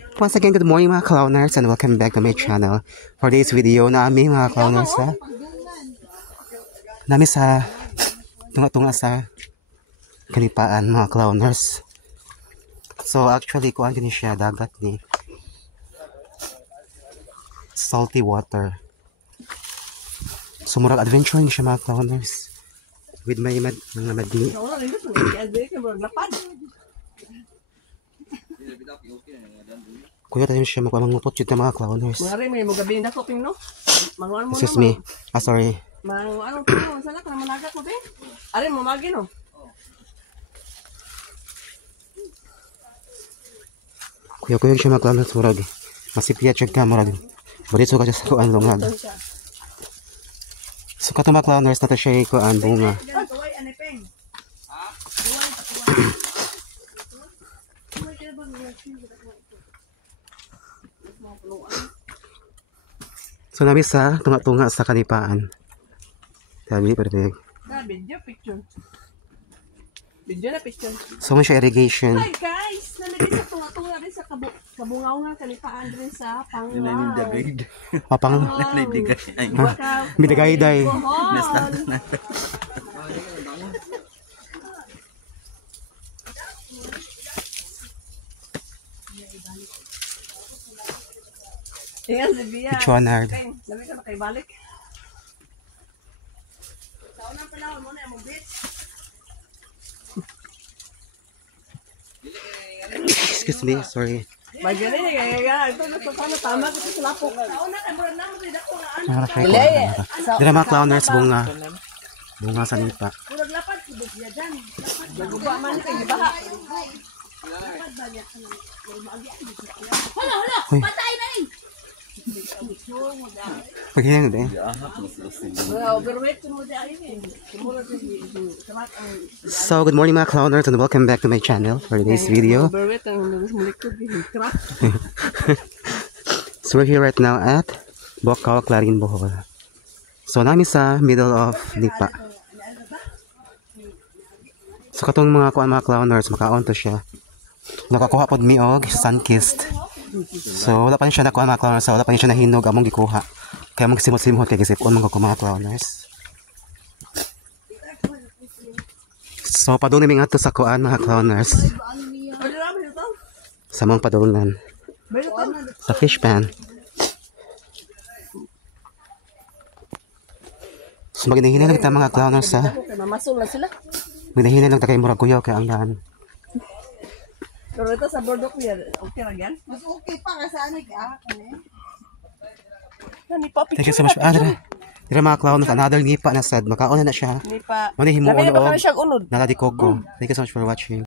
Once again, good morning mga clowners and welcome back to my channel. For today's video, naami mga clowners ha. Nami sa tunga-tunga sa Kalipaan mga clowners. So actually, kuhaan gani siya dagat ni salty water. So murag adventuring siya mga clowners. With my mga madi. Kuya tayo siya magpamangutot yun na mga clowners. May magabi na ko no? Excuse me. Sorry. Ano ko sana ka managat mo be? Are mo magi no? Kuya siya mga clowners murag. Masipiyat siya ka murag. Balito ka siya sa kuan lungag. So kato mga clowners na to siya kuan bunga. So namin sa tunga-tunga sa Kalipaan. Sabi, perfect. Video picture. Video na picture. So may siya irrigation. Hi guys! Nalagay sa tunga-tunga rin sa kabungaw nga Kalipaan rin sa Pangaw. Papang. Bidagay-day. Ayan si Bia. Pichuanard. Sabi ka na kayo balik. Sa unang panahon mo na yung bitch. Excuse me, sorry. Magaling kaya ito na tama kasi sa lapok. Sa unang panahon naman din ako na Dira mga clowners bunga. Bunga sa nipa. Kurag lapad si Bia dyan. Naguba man kayo baha. Hala! Patay na rin! Paghinang din. So, good morning mga clowners and welcome back to my channel for today's video. So, we're here right now at Bocaue, Clarin, Bohol. So, namin sa middle of Lipa. So, katong mga clowners, makaon to siya. Nakakuha po mi og sun-kissed. So, wala pa rin siya nakuha mga clowners. So, wala pa rin siya nahinog among gikuha. Kaya magsimot-simot kaya kasi kung mga clowners. So, padung namin nga sa kuan mga clowners. Sa mga padungan. Sa fish pan. So, maginahinay lang tayo mga clowners ha. Maginahinay lang tayo kay murag kuyaw kaya ang daan. Pero ito sa bordok niya, okay lang yan? Mas okay pa nga sa anik Thank you so much. Dira mga clowners, another nipa na sad. Makauna na siya. Nipa. Muna himuon o. Sabi na ba kami siyang unod? Nala di Coco. Thank you so much for watching.